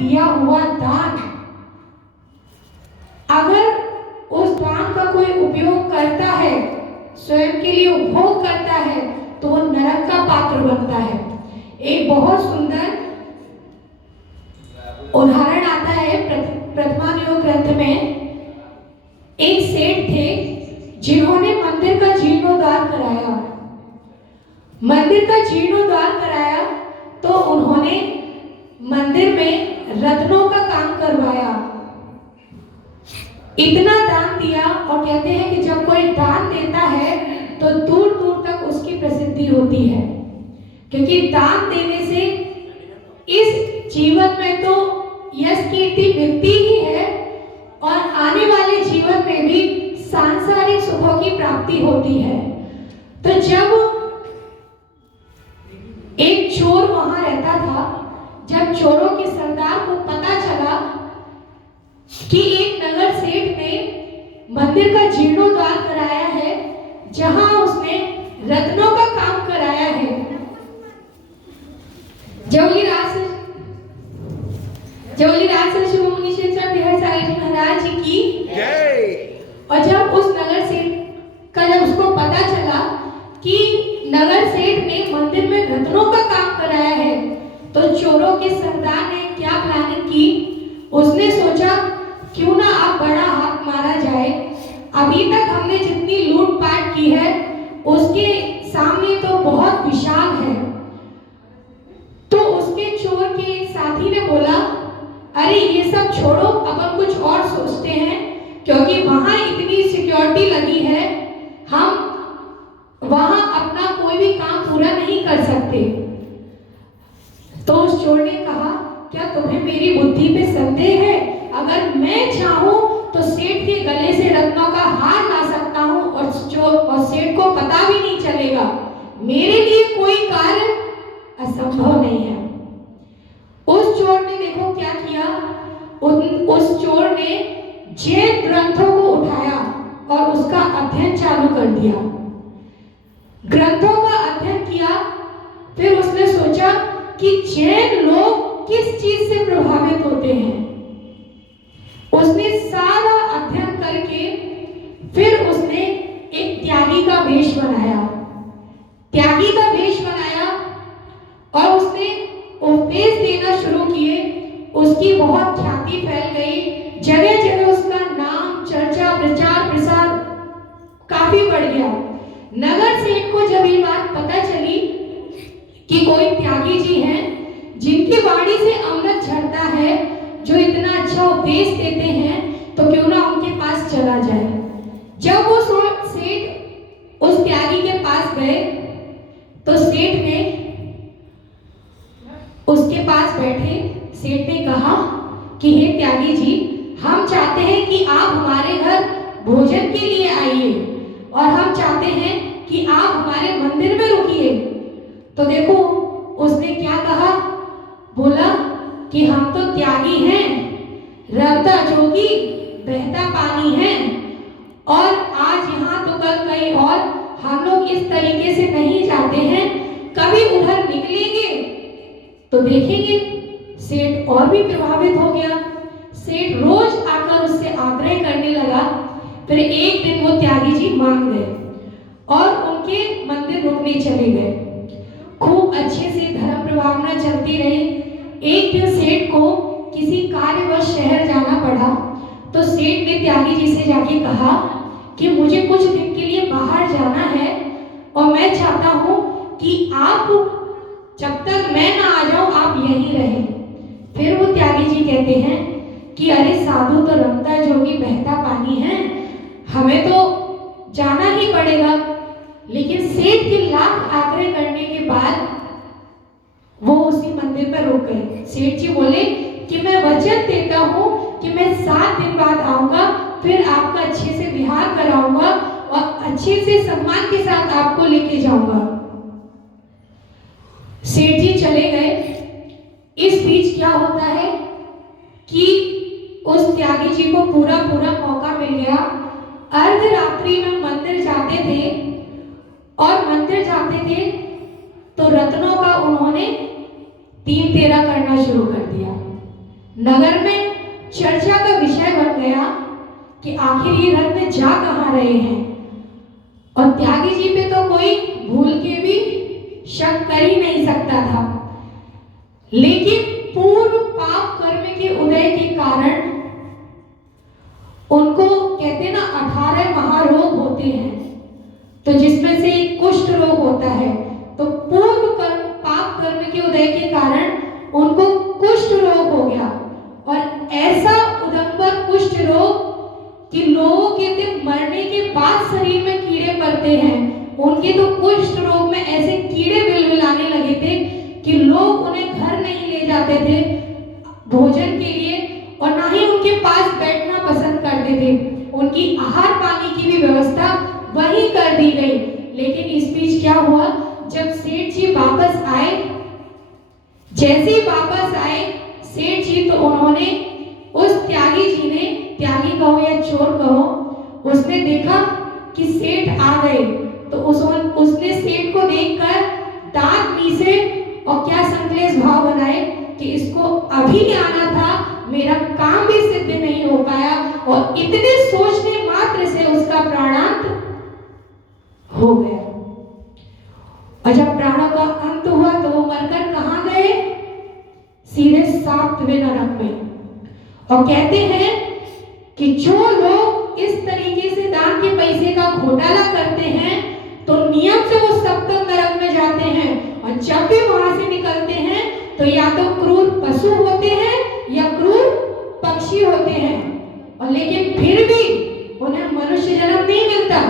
दिया हुआ दान, अगर उस दान का कोई उपयोग करता है, स्वयं के लिए उपभोग करता है, तो वो नरक का पात्र बनता है। एक बहुत सुंदर उदाहरण आता है प्रथमानुयोग ग्रंथ में। एक सेठ थे जिन्होंने मंदिर का जीर्णोद्धार कराया। मंदिर का जीर्णोद्धार कराया तो उन्होंने मंदिर में रत्नों का काम करवाया। इतना दान दिया, और कहते हैं कि जब कोई दान देता है तो दूर दूर तक उसकी प्रसिद्धि होती है, क्योंकि दान देने से इस जीवन में तो यश कीर्ति मिलती ही है और आने वाले जीवन में भी सांसारिक सुखों की प्राप्ति होती है। तो जब एक चोर वहां रहता था, जब चोरों के सरदार को पता चला कि एक नगर सेठ ने मंदिर का जीर्णोद्धार कराया है, जहां उसने रत्नों का काम कराया है, जवलीराज शिव मुनि श्री बिहार साहिब महाराज जी की जय। और जब उस नगर सेठ का जब उसको पता चला कि नगर सेठ ने मंदिर में रत्नों का काम कराया है, तो चोरों के सरदार ने क्या प्लानिंग की, उसने सोचा क्यों ना आप बड़ा हाथ मारा जाए। अभी तक हमने जितनी लूटपाट की है उसके सामने तो बहुत विशाल है। तो उसके चोर के साथी ने बोला, अरे ये सब छोड़ो, अपन कुछ और सोचते हैं, क्योंकि वहां इतनी सिक्योरिटी लगी है, हम वहां अपना कोई भी काम पूरा नहीं कर सकते। तो उस चोर ने कहा, क्या तुम्हें मेरी बुद्धि पे संदेह है? अगर मैं चाहूं तो सेठ के गले से रत्नों का हार ला सकता हूं और सेठ को पता भी नहीं चलेगा। मेरे लिए कोई कार्य असंभव नहीं है। उस चोर ने देखो क्या किया, उस चोर ने जैन ग्रंथों को उठाया और उसका अध्ययन चालू कर दिया। ग्रंथों का अध्ययन किया, फिर उसने सोचा कि जैन लोग किस चीज से प्रभावित होते हैं। उसने सारा अध्ययन करके फिर उसने एक त्यागी का वेश बनाया, त्यागी का वेश बनाया और उसने उपदेश देना शुरू किए। उसकी बहुत ख्याति फैल गई, जगह जगह उसका नाम, चर्चा, प्रचार प्रसार काफी बढ़ गया। नगर सेठ को जब ये बात पता चली कि कोई त्यागी जी हैं जिनकी वाणी से अमृत झरता है, जो इतना अच्छा उपदेश देते हैं, तो क्यों ना उनके पास चला जाए। जब वो सेठ उस त्यागी के पास गए तो सेठ ने उसके पास बैठे, सेठ ने कहा कि हे त्यागी जी, हम चाहते हैं कि आप हमारे घर भोजन के लिए आइए और हम चाहते हैं कि आप हमारे मंदिर में रुकिए। तो देखो उसने क्या कहा, बोला कि हम तो त्यागी हैं, रवता जोगी बहता पानी है, और आज यहाँ तो कल कहीं और, हम लोग इस तरीके से नहीं जाते हैं, कभी उधर निकलेंगे तो देखेंगे। सेठ और भी प्रभावित हो गया। सेठ रोज आकर उससे आग्रह करने लगा। फिर एक दिन वो त्यागी जी मान गए और उनके मंदिर रुकने चले गए। खूब अच्छे से धर्म प्रभावना चलती रही। एक दिन सेठ को किसी कार्यवश शहर जाना पड़ा, तो सेठ ने त्यागी जी से जाके कहा कि मुझे कुछ दिन के लिए बाहर जाना है और मैं चाहता हूं कि आप जब तक मैं ना आ जाऊं आप यहीं रहें। फिर वो त्यागी जी कहते हैं कि अरे साधु तो रमता जोगी बहता पानी है, हमें तो जाना ही पड़ेगा। लेकिन सेठ के लाख आग्रह करने के बाद वो उसी मंदिर में रुक गए। सेठ जी बोले कि मैं वचन देता हूं कि मैं 7 दिन बाद आऊंगा, फिर आपका अच्छे से विहार कराऊंगा और अच्छे से सम्मान के साथ आपको लेके जाऊंगा। सेठ जी चले गए। इस बीच क्या होता है कि उस त्यागी जी को पूरा मौका मिल गया। अर्धरात्रि में मंदिर जाते थे और मंदिर जाते थे तो रत्नों का उन्होंने 3 तेरा करना शुरू कर दिया। नगर में चर्चा का विषय बन गया कि आखिर ये रत्न जा कहाँ रहे हैं। और त्यागी जी पे तो कोई भूल के भी शक कर ही नहीं सकता था, लेकिन पूर्व पाप कर्म के उदय के कारण उनको कहते ना 18 महारोग होते हैं, तो जिसमें से एक कुष्ठ रोग होता है। तो पूर्व पाप कर्म के उदय के कारण उनको कुष्ठ रोग हो गया, और ऐसा उदंबर कुष्ठ रोग कि लोगों के दिन मरने के बाद शरीर में कीड़े पड़ते हैं। उनके तो कुष्ठ रोग में ऐसे कीड़े बिलबिलाने लगे थे कि लोग उन्हें घर नहीं ले जाते थे भोजन के लिए, और ना ही उनके पास बैठना पसंद करते थे। उनकी आहार पानी की भी व्यवस्था वही कर दी गई। लेकिन इस बीच क्या हुआ, जब सेठ जी वापस आए, जैसे ही वापस आए सेठ जी, तो उन्होंने उस त्यागी जी ने, त्यागी कहो या चोर कहो, उसने देखा कि सेठ आ गए, तो उसने सेठ को देखकर दांत मीसे और क्या संकलेश भाव बनाए कि इसको अभी आना था, मेरा काम भी सिद्ध नहीं हो पाया, और इतने सोचने मात्र से उसका प्राणांत हो गया। और जब प्राणों का अंत हुआ तो वो मरकर कहां गए, सीधे 7वें नरक में। और कहते हैं कि जो लोग इस तरीके से दान के पैसे का घोटाला करते हैं तो नियम से वो सप्तम नरक में जाते हैं, और जब भी वहां से निकलते हैं तो या तो क्रूर पशु होते हैं या क्रूर पक्षी होते हैं, और लेकिन फिर भी उन्हें मनुष्य जन्म नहीं मिलता,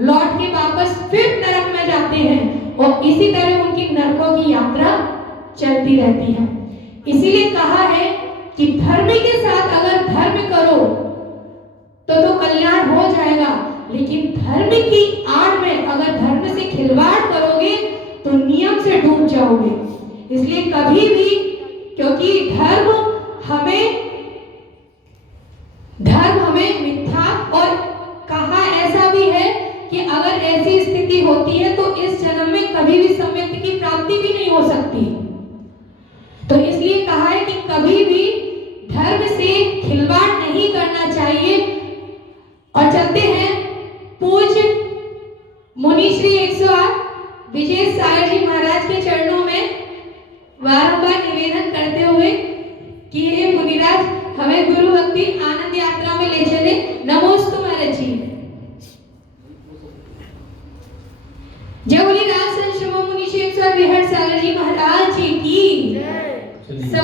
लौट के वापस फिर नरक में जाते हैं, और इसी तरह उनकी नरकों की यात्रा चलती रहती है। इसीलिए कहा है कि धर्म के साथ अगर धर्म करो तो कल्याण हो जाएगा, लेकिन धर्म की आड़ में अगर धर्म से खिलवाड़ करोगे तो नियम से डूब जाओगे। इसलिए कभी भी, क्योंकि धर्म हमें मिथ्या, और कहा ऐसा भी है कि अगर ऐसी स्थिति होती है तो इस जन्म में कभी भी सम्यक्त की प्राप्ति भी नहीं हो सकती। तो इसलिए कहा है कि कभी भी धर्म से खिलवाड़ नहीं करना चाहिए। और चलते हैं पूज्य मुनि श्री